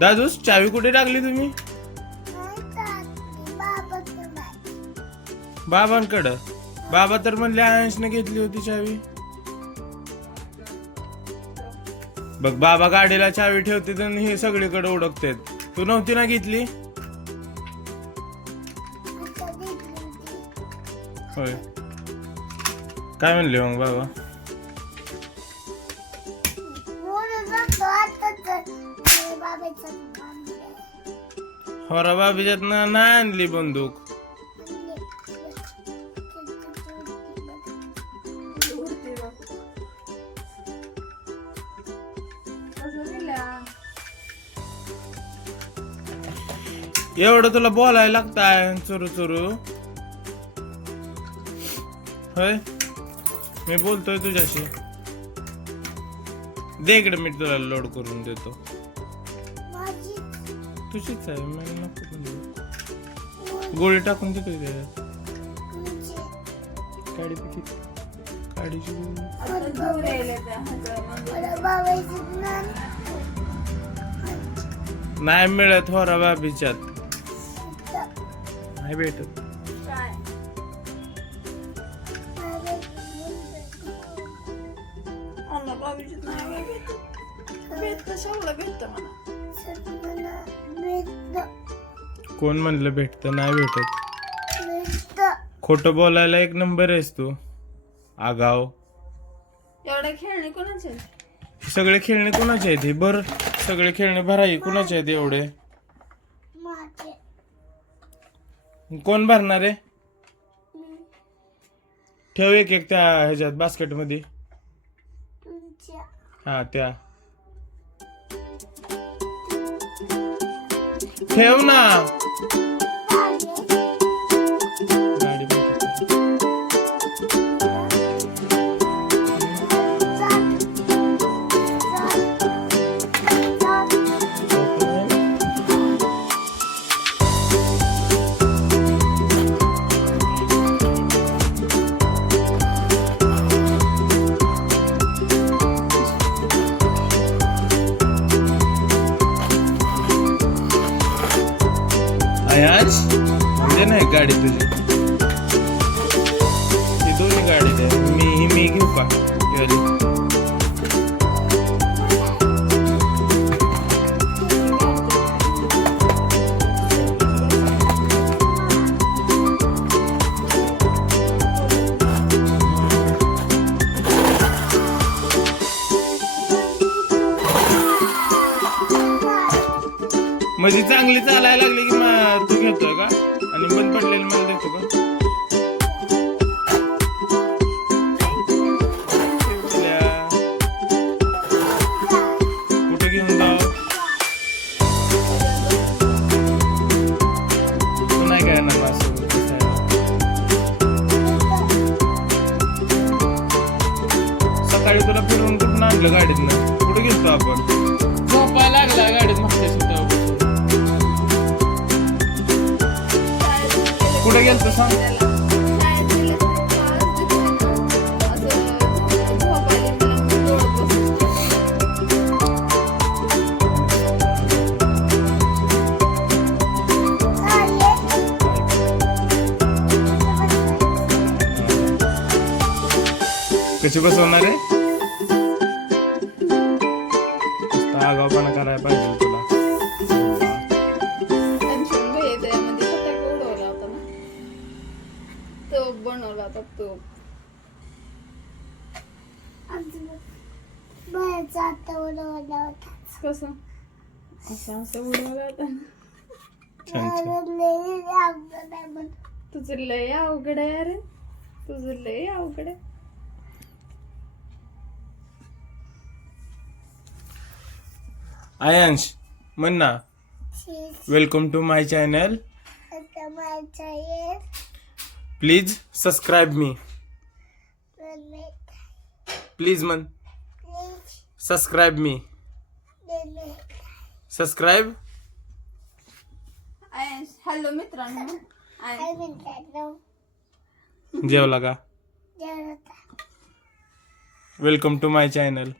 दादूस चावी कुठे टाकली तुम्ही? बाबांकडं. बाबा तर म्हणले अंशने घेतली होती चावी. बघ बाबा गाडीला चावी ठेवते आणि हे सगळीकडे ओळखते तू नव्हती ना घेतली? होय. काय म्हणले मग बाबा? होरा बाबीच्यात नाही आणली बंदूक एवढं तुला बोलायला लागताय चुरू चुरू होय मी बोलतोय तुझ्याशी दे इकडे मी तुला लोड करून देतो तुझीच आहे मी नको बोलू. गोळी टाकून देतो त्याच्यात. काडी पिठी काडीची नाही मिळत होरा बाबीच्यात नाही भेटत. कोण म्हणलं भेटत? नाही भेटत. खोटं बोलायला एक नंबर आहेस तू. आगाव. एवढे खेळणे कोणाचे सगळे खेळणे कोणाचे आहेत हे? बर सगळे खेळणे भराई कोणाचे आहेत एवढे? कोण भरणार आहे? ठेव एक एक त्या ह्याच्यात बास्केटमध्ये हा त्या. ठेव ना अयाज म्हणजे नाही गाडी तुझी. ती दोन्ही गाडी द्या मी ही मी घेऊ का? म्हणजे चांगली चालायला लागली की मग तू घेतोय का? आणि बंद पडलेली मला देतो का? सकाळी तुला फिरून कुठून आणलं गाडीतनं? कुठे गेलतो आपण? कुठे गेलतो सांग कशी बसवणार आहे नुसता आगाऊपणा करायला पाहिजे तो बनवला होता तो. कसं? असं असं उडवला होता छान छान. तुझं लय अवघड आहे अरे. तुझं लय अवघड आहे. आयांश म्हण ना. Welcome to my channel please subscribe me please मन सब्सक्राइब मी सबस्क्राईब हॅलो मित्रांनो. जेवला का वेलकम टू माय चॅनल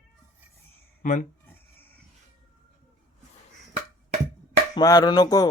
मन मारू नको.